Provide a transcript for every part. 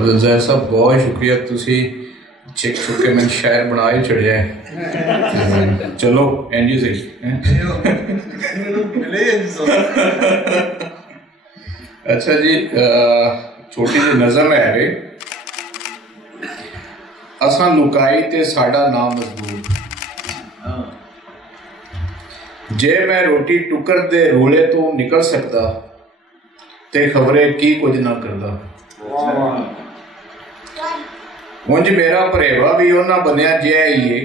अब्दुल साहब बहुत शुक्रिया, तुसी चिक चुक के मैंने शायर बना ही छड़िया है। चलो एंजी सही अच्छा जी, छोटी जी नज़म है वे। असा लुकाई ते साडा नाम मजबूर, जे मैं रोटी टुकर दे रोले तो निकल सकता ते खबरे की कुछ ना करदा। उंज मेरा भरेवा भी उन्हां बंदियां जिहा ही है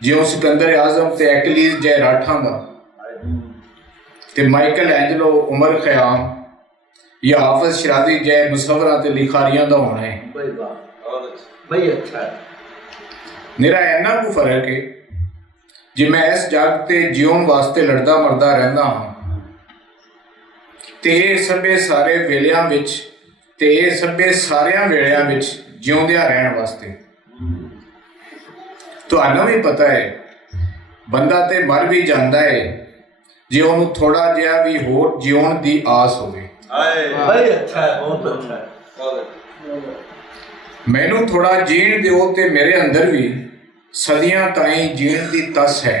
जिउं सिकंदर आजम ते एक्लीस जै राठां दा ते माइकल एंजलो, उमर खयाम या हाफिज शराजी जै मुसवरां ते लिखारियां दा होना है। मेरा इन्ना को फर्क है जे मैं इस जग ते जीवन वास्ते लड़दा मरदा रहिंदा हां ते सभे सारे वेलियां विच ते सभे सारियां वेलियां विच जिउंदिया रहन वास्ते। तुहानूं भी पता है बंदा ते मर भी जाता है जे उन्होंने थोड़ा जिहा भी होर जीवन की आस होवे। मैनू थोड़ा जीण दिओ ते मेरे अंदर भी सदियां ताईं जीण की तस है।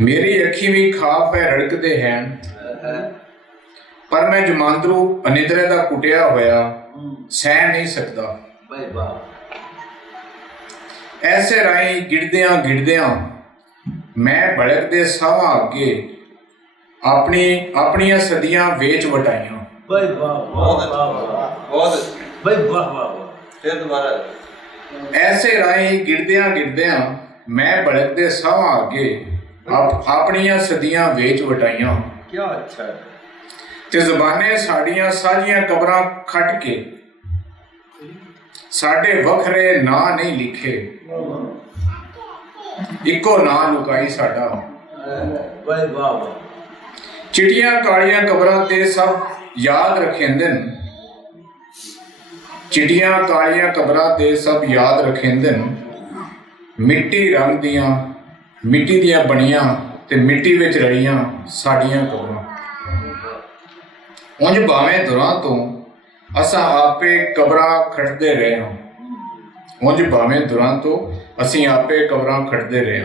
मेरी अखी भी खाब है रड़कते हैं पर मैं जमांदरू अनिद्रे का कुटिया होया सह नहीं सकता। ऐसे राही गिरदियां गिरदियां मैं भड़कदे सावां अगे अपनी अपनियां सदियां वेच वटाइयां। ऐसे राही गिरदियां गिरदियां मैं भड़कदे सावां अगे अपनियां सदियां वेच वटाइयां। क्या अच्छा है ते ज़बाने साड़ियां सारियां कबरां खट के साडे वखरे नां नहीं लिखे, इको नां लुकाई साडा। चिट्टियां कालियां कबरां ते सब याद रखेंदे न, चिट्टियां कालियां कबरां ते सब याद रखेंदे न। मिट्टी रंग दियां मिट्टी दियां बनियां ते मिट्टी विच रलियां साड़ियां कबरां। उंज भावें दुरां तो असां आपे कबरां खटदे रहे हां, उंज भावें दुरां तो असीं आपे कबरां खटदे रहे हां।